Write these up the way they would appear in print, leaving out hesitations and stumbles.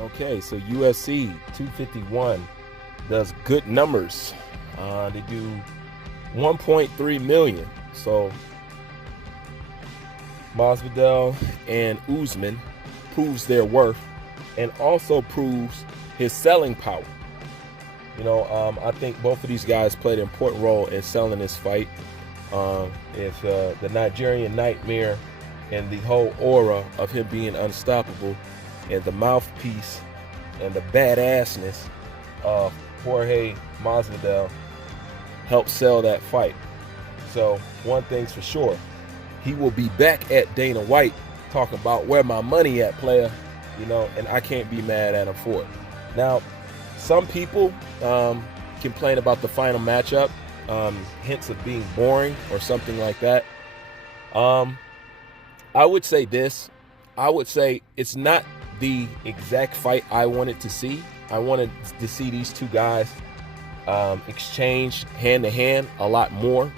Okay, so UFC 251 does good numbers. They do 1.3 million. So Masvidal and Usman proves their worth and also proves his selling power. I think both of these guys played an important role in selling this fight. If the Nigerian Nightmare and the whole aura of him being unstoppable and the mouthpiece and the badassness of Jorge Masvidal helped sell that fight. So one thing's for sure, he will be back at Dana White talking about where my money at, player, and I can't be mad at him for it. Now, some people complain about the final matchup, hints of being boring or something like that. I would say this. I would say it's not the exact fight I wanted to see. I wanted to see these two guys exchange hand to hand a lot more.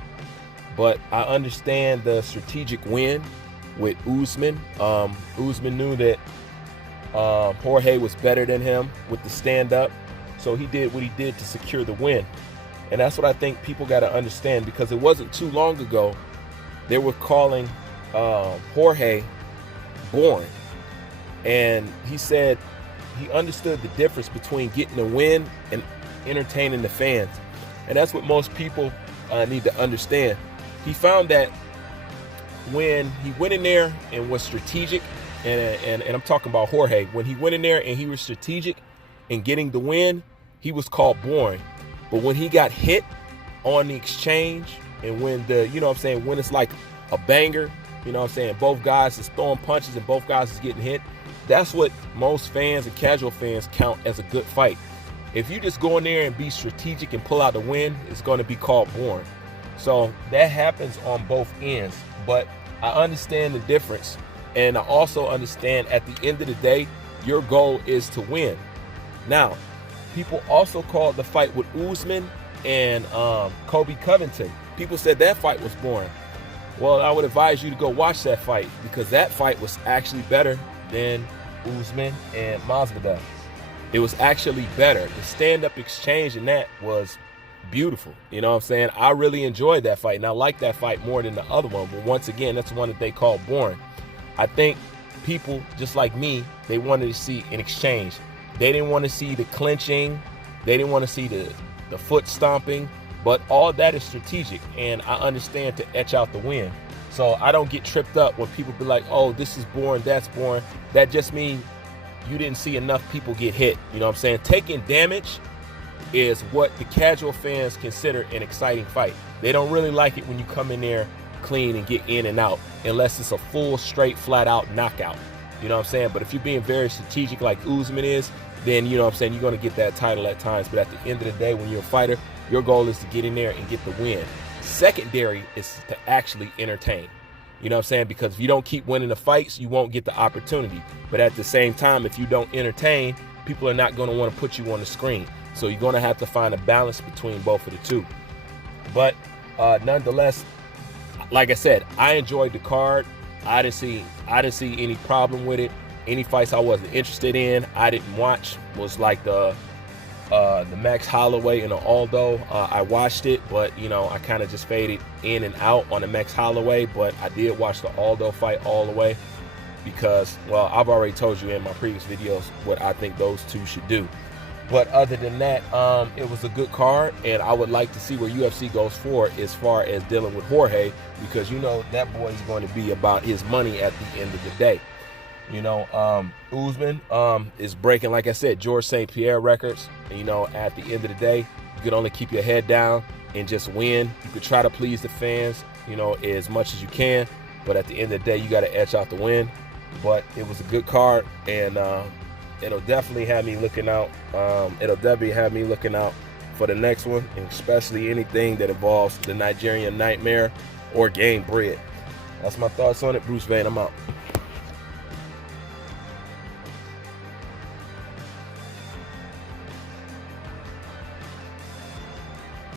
But I understand the strategic win with Usman. Usman knew that Jorge was better than him with the stand-up. So he did what he did to secure the win. And that's what I think people got to understand, because it wasn't too long ago they were calling Jorge boring. And he said he understood the difference between getting a win and entertaining the fans. And that's what most people need to understand. He found that when he went in there and was strategic, and I'm talking about Jorge, when he went in there and he was strategic in getting the win, he was called boring. But when he got hit on the exchange, and when when it's like a banger, both guys is throwing punches and both guys is getting hit, that's what most fans and casual fans count as a good fight. If you just go in there and be strategic and pull out the win, it's going to be called boring. So that happens on both ends. But I understand the difference. And I also understand at the end of the day, your goal is to win. Now, people also called the fight with Usman and Kobe Covington. People said that fight was boring. Well, I would advise you to go watch that fight, because that fight was actually better than Usman and Masvidal. It was actually better. The stand-up exchange in that was beautiful. I really enjoyed that fight, and I like that fight more than the other one. But once again, that's the one that they call boring. I think people, just like me, they wanted to see an exchange. They didn't want to see the clinching. They didn't want to see the foot stomping. But all that is strategic, and I understand to etch out the win. So I don't get tripped up when people be like, oh, this is boring, that's boring. That just means you didn't see enough people get hit. Taking damage is what the casual fans consider an exciting fight. They don't really like it when you come in there clean and get in and out, unless it's a full, straight, flat out knockout. But if you're being very strategic like Usman is, then you're going to get that title at times. But at the end of the day, when you're a fighter, your goal is to get in there and get the win. Secondary is to actually entertain. Because if you don't keep winning the fights, you won't get the opportunity. But at the same time, if you don't entertain, people are not going to want to put you on the screen. So you're going to have to find a balance between both of the two. But nonetheless, like I said, I enjoyed the card. I didn't see any problem with it. Any fights I wasn't interested in, I didn't watch. Was like the Max Holloway and the Aldo. I watched it, but I kind of just faded in and out on the Max Holloway. But I did watch the Aldo fight all the way, because, well, I've already told you in my previous videos what I think those two should do. But other than that, it was a good card, and I would like to see where UFC goes forward as far as dealing with Jorge, because that boy is going to be about his money at the end of the day. Usman is breaking, like I said, George St. Pierre records. At the end of the day, you can only keep your head down and just win. You could try to please the fans, as much as you can, but at the end of the day, you got to etch out the win. But it was a good card, and it'll definitely have me looking out. For the next one, and especially anything that involves the Nigerian Nightmare or Game Bread. That's my thoughts on it. Bruce Vane, I'm out.